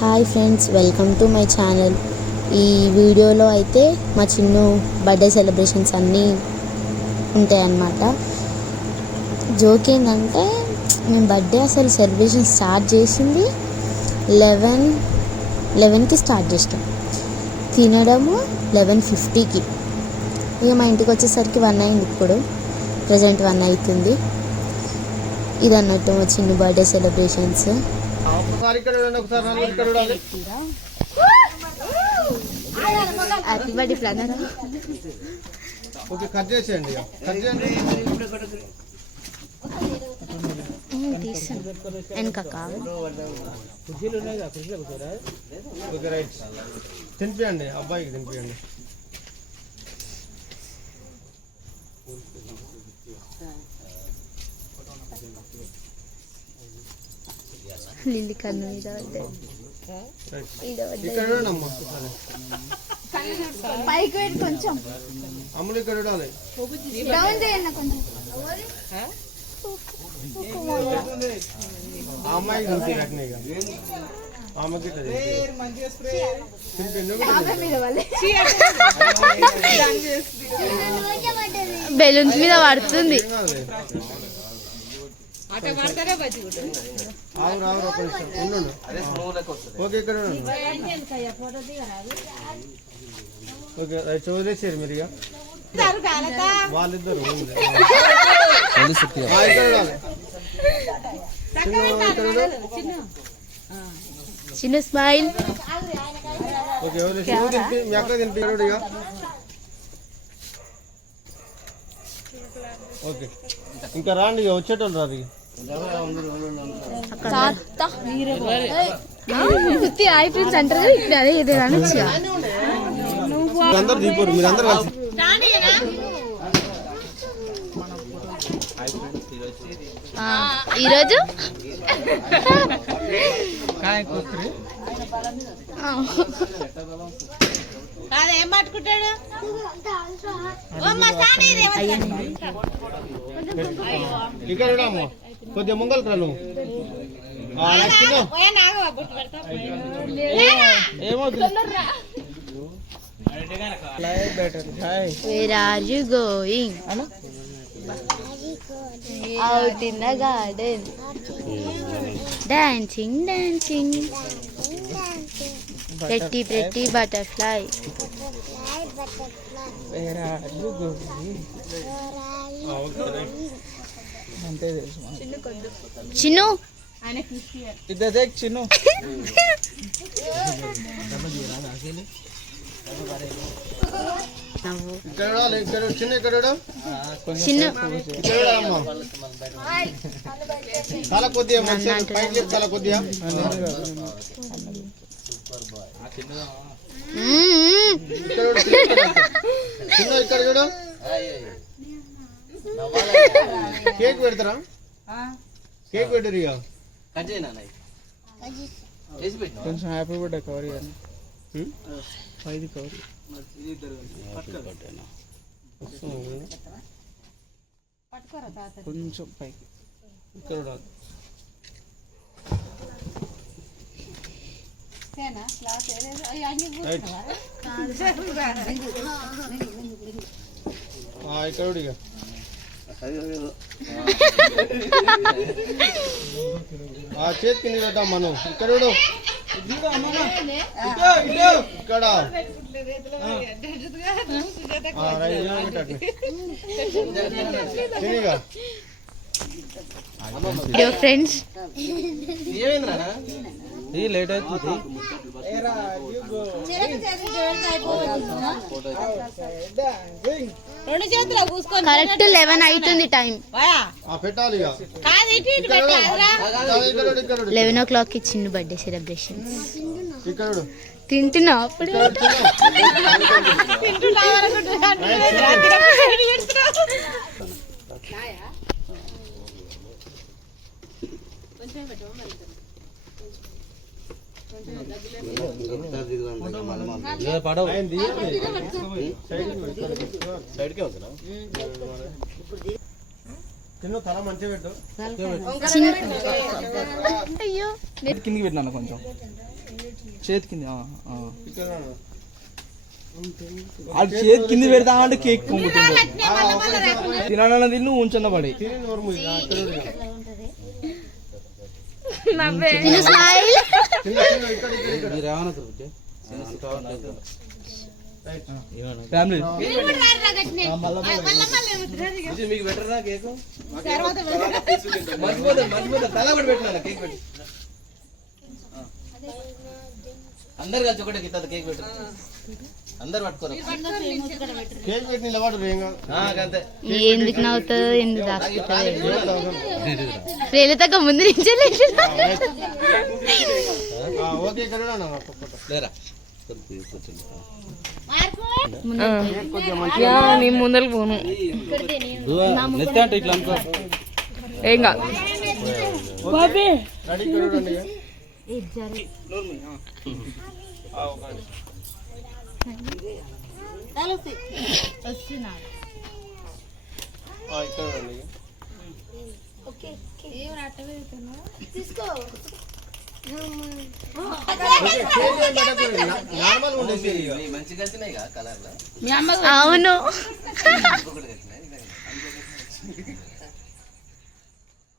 Hi friends welcome to my channel ఈ వీడియోలో అయితే మా చిన్ను బర్త్డే సెలబ్రేషన్స్ అన్నీ ఉంటాయన్నమాట. జోక్ ఏంటంటే మేము బర్త్డే అసలు సెలబ్రేషన్ స్టార్ట్ చేసింది లెవెన్ లెవెన్కి స్టార్ట్ చేసినాం. తినడము లెవెన్ ఫిఫ్టీకి ఇక మా ఇంటికి వచ్చేసరికి వన్ అయింది ఇప్పుడు. ప్రజెంట్ వన్ అవుతుంది. ఇది అన్నట్టు మా చిన్న బర్త్డే సెలబ్రేషన్స్ ఒకసారి ఇక్కడ చూడండి ఒకసారి నన్ను ఇక్కడ చూడాలి happy birthday planner okay cut చేసేయండి ఇక కట్ చేయండి తీసాను వెనక కావాలి ఓకే రైట్ తినిపియండి అబ్బాయికి తినిపియండి లిల్లీ కన్ను పైకి పెట్టి కొంచెం. అమ్ములు ఇక్కడ డౌన్ చేయండి కొంచెం. ఆమెకి బెలూన్స్ మీద పడుతుంది. ఏం కాదులే. ఆవు రావు ఒక నిమిషం ఉండు ఓకే ఇక్కడ ఉండు. ఓకే రైట్ చదివేసారు మీరు ఇక. వాళ్ళిద్దరు ఉంది. ఆ, ఇక్కడ చూడాలి చిన్న ఇక్కడ చూడు. చిన్న. స్మైల్. ఓకే ఎవరు నువ్వు తినిపి మీ అక్క తినిపి ఇక్కడ ఇక? ఓకే. ఇంకా రాండి ఇక వచ్చేటోళ్ళు రాదు ఇక. ఐ ఫ్రెండ్స్ అంటారు ఇప్పుడు అదే ఇదే అనొచ్చు మీరందరూ దిగిపోరు మీరందరూ కలిసి. ఈరోజు? అదేం పట్టుకుంటాడు? ఇక్కడ కొద్దిగా ముంగలకు రా నువ్వు ఆ, రా, Chinnu. Where are you going out in the garden dancing dancing pretty pretty butterfly ఆ, ఓకే రైట్. చిన్ను చిన్ను నవ్వు చిన్న? ఇక్కడ చూడు. చిన్ను తల కొద్దిగా పైకి తల కొద్దిగా. ఇక్కడ చూడు కేక్ పెడతారా? కేక్ పెట్టరు ఇక కొంచెం హ్యాపీ బర్త్డే కవర్ ఇవ్వండి హ్మ్? ఐదు కవర్ కొంచెం పైకి ఇక్కడ చూడాలి రైట్ ఆ, ఇక్కడ చూడు ఇక ఆ చేతి కింద పెట్టాం మనం ఇక్కడ చూడు. ఇక్కడ. ఆ, రైట్ ఇది లేట్ అవుతుంది. రెండు చేతులు కూసుకొని కరెక్ట్ లెవెన్ అవుతుంది టైం. లెవెన్ ఓ క్లాక్కి చిన్న బర్త్డే సెలబ్రేషన్. తింటున్నా అప్పుడు ఆయన తల మంచిగా పెట్టు అయ్యో కిందికి పెట్టినాను కొంచెం చేతి కింద. ఆ చేతి కింద పెడతా అంటే కేక్ పొంగుతుంది తినడం తిన్ను ఉంచన్న పడి స్మైల్. ఫ్యామిలీ. మీకు బెటర్ రా కేక్? మర్చిపోతా మర్చిపోతా తల కూడా పెట్టినా కేక్ పెట్టి. అందరు కలిసి ఒకటే కేక్ పెట్టు. అందరు ఎందుకు నవ్వుతుందో ఎందుకు దాచుకుంటుందో ప్రేలతక ముందు నుంచే నేను ముందరకు పోను. ఏం కాదు. అవును.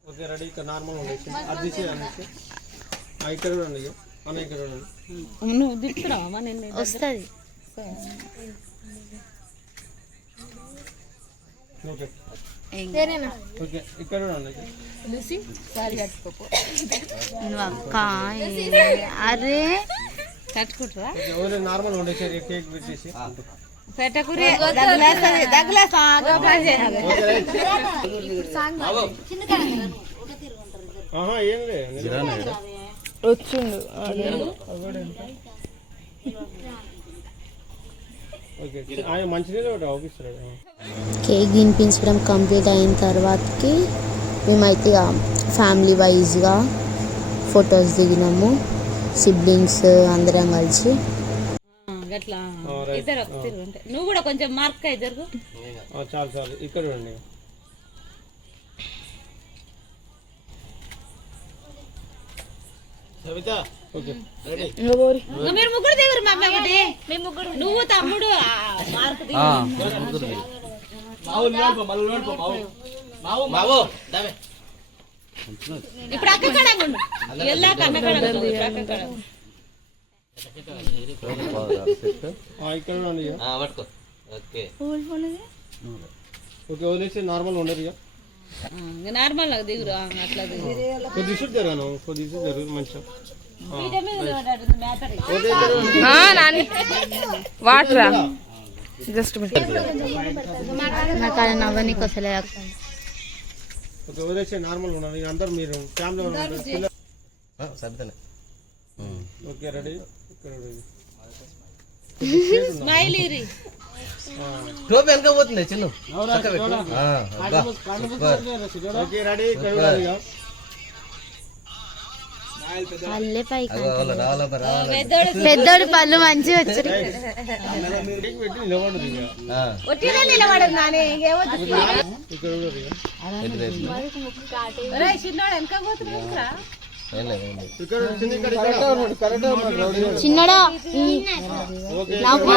ఓకే రెడీ ఇక్కడ నార్మల్ ఉండేసి అది ఇక్కడ చూడండి. అన్న ఇక్కడ చూడండి వస్తుంది. అరే కట్టుకుంటారా ఓకే నార్మల్ ఉండేసి కేక్ పెట్టేసి పెట్టకురి దగ్గలేస్తుంది దగ్గలేస్తా వచ్చిండు ఓకే ఆయన మంచినీళ్ళు ఒకటి ఆఫీసర్ కేక్ తినిపించడం కంప్లీట్ అయిన తర్వాతకి మేమైతే ఫ్యామిలీ వైజ్గా ఫొటోస్ దిగినాము. సిబ్లింగ్స్ అందరం కలిసి. ఉంటాయి నువ్వు కూడా కొంచెం మార్క్ అయి జరుగు ఆ, చాలు చాలు. ఇక్కడ చూడండి ఓకే ఇంకా మీరు ముగ్గురు దిగురు మమ్మీ ఒకటి. మీ ముగ్గురు. నువ్వు తమ్ముడు ఆ, మార్క్ దిగు మావో దామే ఇప్పుడు అక్క కడ ఉండు. వెళ్ళాక అన్న కడ ఉండు. ఇప్పుడు అక్క కడ ఉండు. ఆ, ఇక్కడ చూడండి ఇక. పట్టుకో. ఓకే. ఓకే వదిలేసి నార్మల్ ఉండదు ఇక ఆ, ఇంకా. నార్మల్ దిగురు ఆ, అట్లా కొద్ది జరగాను కొద్ది జరుగు మంచిగా. నాని. వాటరా. జస్ట్ నాకు అది నవ్వనీకి వస్తలే ఓకే వదిలేసి నార్మల్ ఉన్నాను అందరు మీరు ఫ్యామిలీ ఉన్నారు ఓకే రెడీ. స్మైల్ టోపీ వెనక పోతుంది చిన్ను. పెద్దోడు పెద్దోడి పళ్ళు మంచిగా వచ్చారు నిలబడదు చిన్నోడు? నాకు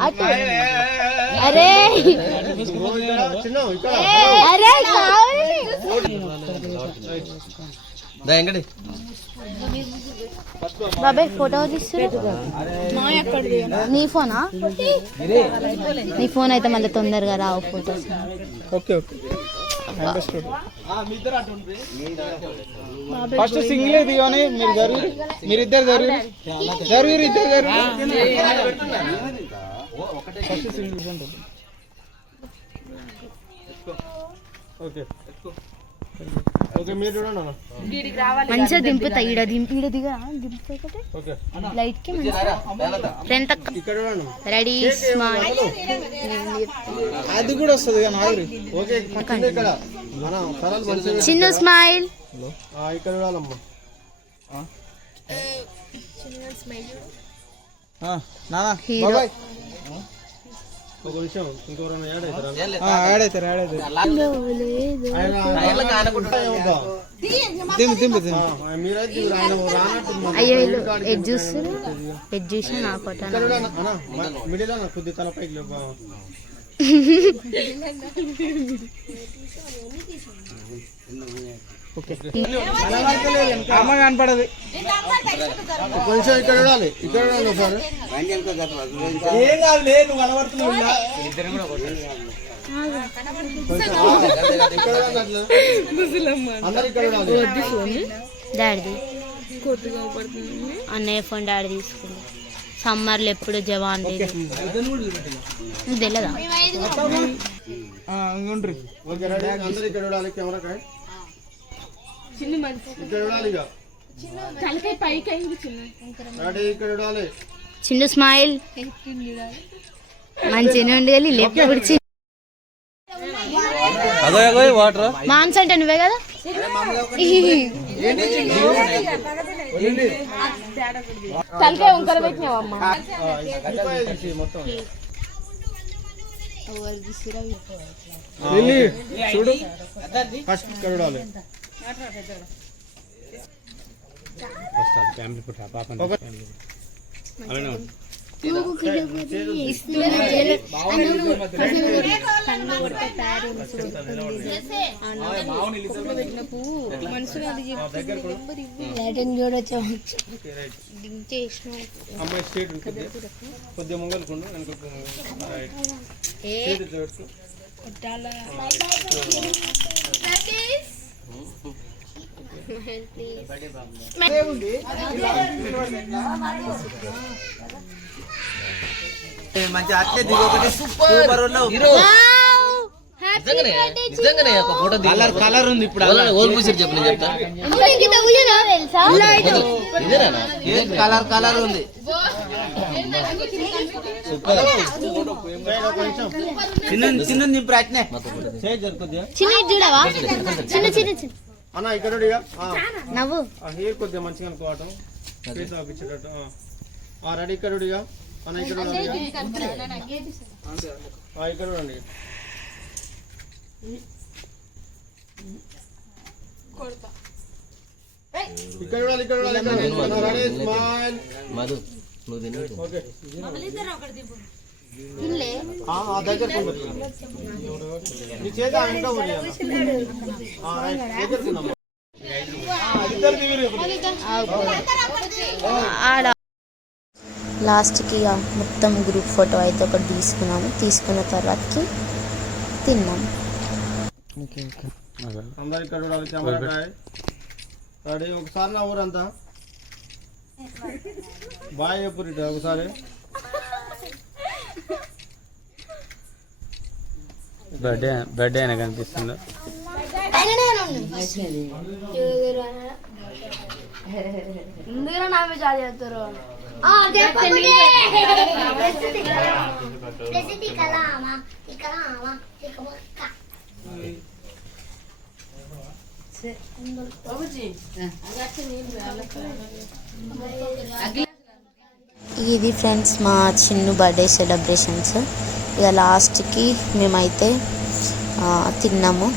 అటు. అరే. అరే కావాలి. బాబాయ్ ఫోటో తీస్తున్నా నీ ఫోనా? నీ ఫోన్ అయితే మళ్ళీ తొందరగా రావు photos okay okay. First single దిగానే మీరు జరుగు మీరిద్దరు జరుగు జరుగు ఇద్దరు జరుగు ఫస్ట్ సింగిల్ ఉంటుంది ఓకే మంచిగా దింపుతా ఈడ దింపు ఈడ దిగా లైట్కి రెడీ స్మైల్ అది కూడా వస్తుంది ఓకే చిన్న ఇక్కడ. మన సరళ మంచిగా చిన్న స్మైల్ ఆ, ఇక్కడ చూడాలమ్మా. నానా హీరో బాబాయ్. ఒక విషయం ఇంకెవరైనా యాడ్ యాడ్ అవుతారు యాడ్ అవుతారు మీరైతే అయ్యో ఎడ్ చూస్తారు ఎడ్ చూసి నా ఫోటో మిడిల్ అన్న కొద్ది తల పైకి లేపు. అమ్మ కనపడదు. కొంచెం ఇక్కడ చూడాలి ఇక్కడ చూడాలి ఒకసారి. ఏం కాదు నువ్వు కనబడుతున్నావు డాడీది అన్నయ్య ఫోన్ డాడీ తీసుకుంది. సమ్మర్లో ఎప్పుడు జవాన్ తెలియదా రెడీ అందరు ఇక్కడ చూడాలి ఇక్కడ ఇక్కడ చూడాలి. చిన్న స్మైల్. మంచిగా ఉండి వెళ్ళి అగో వాటర్. మామ్స్ అంటే నువ్వే కదా? తలకాయ వంకర పెట్టినావమ్మా ఉల్లిపాయ తీసి మొత్తం వెళ్ళి చూడు ఫస్ట్ ఇక్కడ చూడాలి ఒక- అలానే ఉంది. అమ్మాయి స్ట్రేట్ ఉంటుంది కొద్దిగా ముంగలుకుండు వెనక మంచి అట్లే దిగి ఒకటి. సూపర్. నిజంగానే ఒక ఫోటో కలర్ కలర్ ఉంది ఇప్పుడు ఓల్ పూసి చెప్పు నేను కలర్ కలర్ ఉంది. చిన్న చిన్న నింపు అట్నే చిన్న చూడవా? చిన్న చిన్న చిన్న. అన్న ఇక్కడ నవ్వు. ఆ హెయిర్ కొద్దిగా మంచిగా అనుకోవటం. ఫేస్ ఆపించేటట్టు ఆ. ఆ రెడీ ఇక్కడ. అన్న ఇక్కడ చూడండి ఇక. ఆ, ఇక్కడ చూడండి ఇక. ఇక్కడ చూడాలి ఇక్కడ చూడాలి స్మైల్. మధు. నువ్వు తిని ఆడ లాస్ట్కి ఇక మొత్తం గ్రూప్ ఫోటో అయితే ఒకటి తీసుకున్నాము. తీసుకున్న తర్వాతకి తిన్నాము. అందరు ఇక్కడ రెడీ? ఒకసారి నా ఊరంతా. బాయ్ చెప్పు ఇటు ఒకసారి. బర్త్డే బర్త్డే అయినా కనిపిస్తుందా? ఇది ఫ్రెండ్స్ మా చిన్ను బర్త్డే సెలబ్రేషన్స్. ఇక లాస్ట్కి మేమైతే ఆ, తిన్నాము.